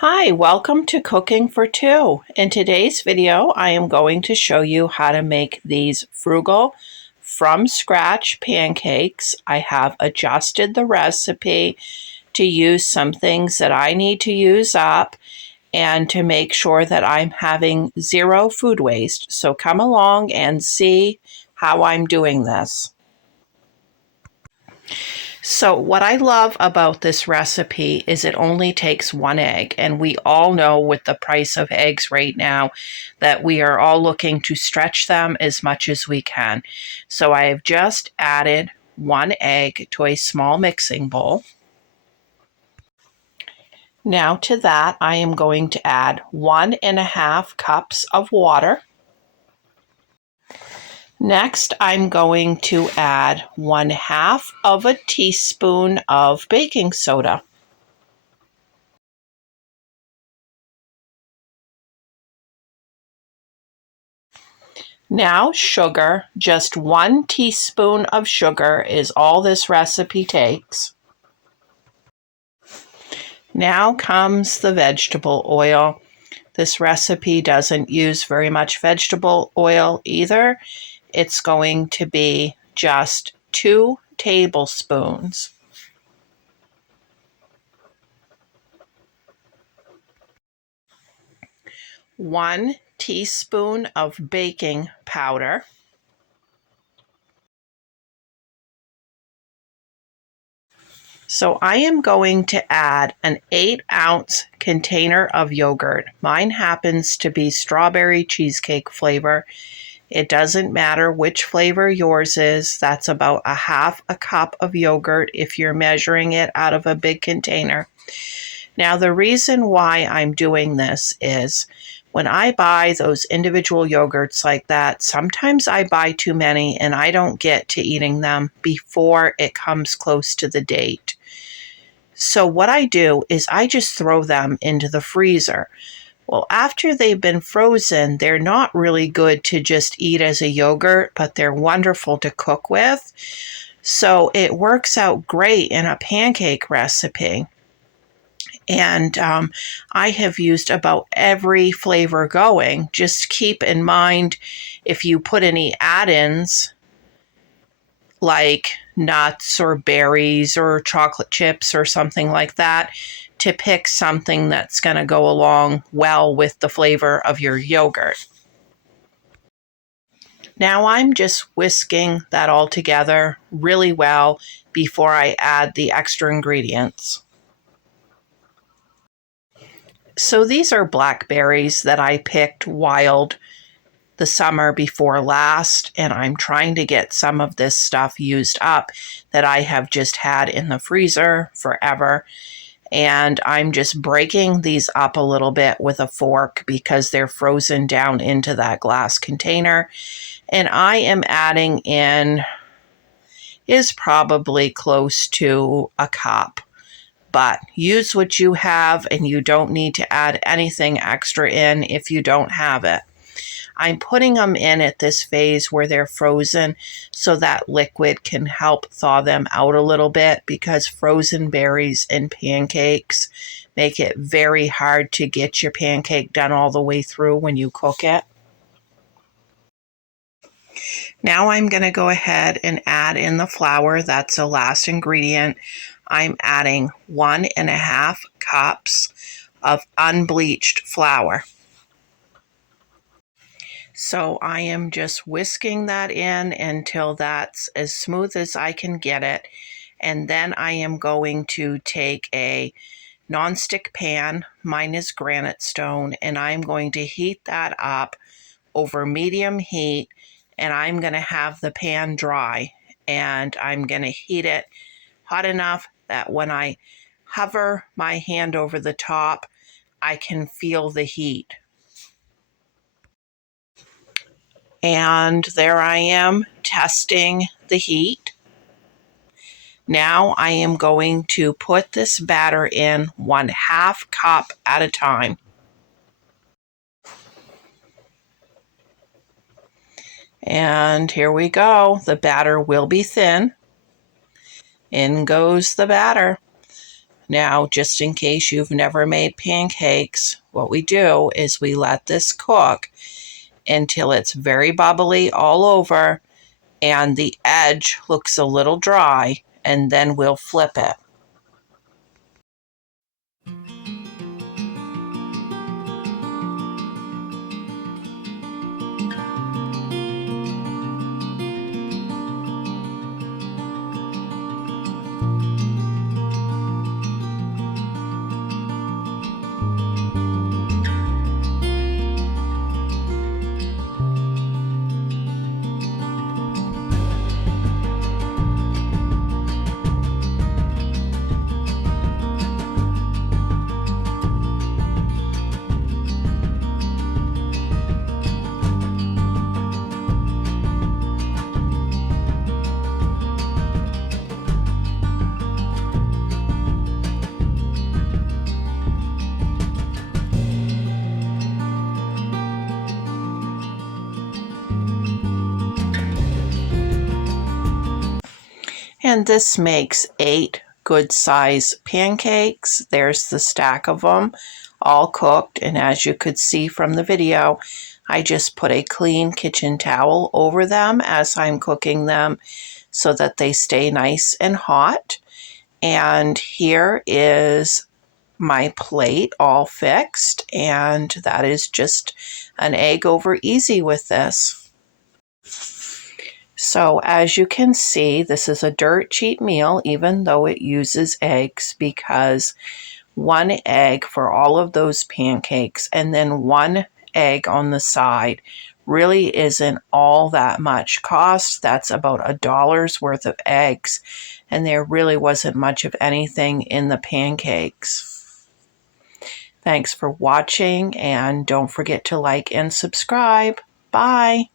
Hi, welcome to Cooking for Two. In today's video, I am going to show you how to make these frugal from scratch pancakes. I have adjusted the recipe to use some things that I need to use up and to make sure that I'm having zero food waste. So come along and see how I'm doing this. So what I love about this recipe is it only takes one egg, and we all know with the price of eggs right now that we are all looking to stretch them as much as we can. So I have just added one egg to a small mixing bowl. Now to that I am going to add 1.5 cups of water. Next, I'm going to add 1/2 of a teaspoon of baking soda. Now sugar, just 1 teaspoon of sugar is all this recipe takes. Now comes the vegetable oil. This recipe doesn't use very much vegetable oil either. It's going to be just 2 tablespoons. One teaspoon of baking powder. So I am going to add an 8-ounce container of yogurt. Mine happens to be strawberry cheesecake flavor. It doesn't matter which flavor yours is. That's about 1/2 cup of yogurt if you're measuring it out of a big container. Now the reason why I'm doing this is when I buy those individual yogurts like that, sometimes I buy too many and I don't get to eating them before it comes close to the date. So what I do is I just throw them into the freezer. Well, after they've been frozen, they're not really good to just eat as a yogurt, but they're wonderful to cook with. So it works out great in a pancake recipe. And I have used about every flavor going. Just keep in mind if you put any add-ins like nuts or berries or chocolate chips or something like that, to pick something that's going to go along well with the flavor of your yogurt. Now I'm just whisking that all together really well before I add the extra ingredients. So these are blackberries that I picked wild the summer before last, and I'm trying to get some of this stuff used up that I have just had in the freezer forever. And I'm just breaking these up a little bit with a fork because they're frozen down into that glass container. And I am adding in is probably close to a cup. But use what you have, and you don't need to add anything extra in if you don't have it. I'm putting them in at this phase where they're frozen so that liquid can help thaw them out a little bit, because frozen berries in pancakes make it very hard to get your pancake done all the way through when you cook it. Now I'm going to go ahead and add in the flour. That's the last ingredient. I'm adding 1.5 cups of unbleached flour. So I am just whisking that in until that's as smooth as I can get it. And then I am going to take a nonstick pan, mine is granite stone, and I'm going to heat that up over medium heat, and I'm going to have the pan dry, and I'm going to heat it hot enough that when I hover my hand over the top, I can feel the heat. And there I am testing the heat. Now I am going to put this batter in 1/2 cup at a time. And here we go. The batter will be thin. In goes the batter. Now, just in case you've never made pancakes, what we do is we let this cook until it's very bubbly all over and the edge looks a little dry, and then we'll flip it. And this makes 8 good size pancakes. There's the stack of them, all cooked. And as you could see from the video, I just put a clean kitchen towel over them as I'm cooking them so that they stay nice and hot. And here is my plate all fixed, and that is just an egg over easy with this. So as you can see, this is a dirt cheap meal, even though it uses eggs, because 1 egg for all of those pancakes and then 1 egg on the side really isn't all that much cost. That's about $1 worth of eggs, and there really wasn't much of anything in the pancakes. Thanks for watching, and don't forget to like and subscribe. Bye.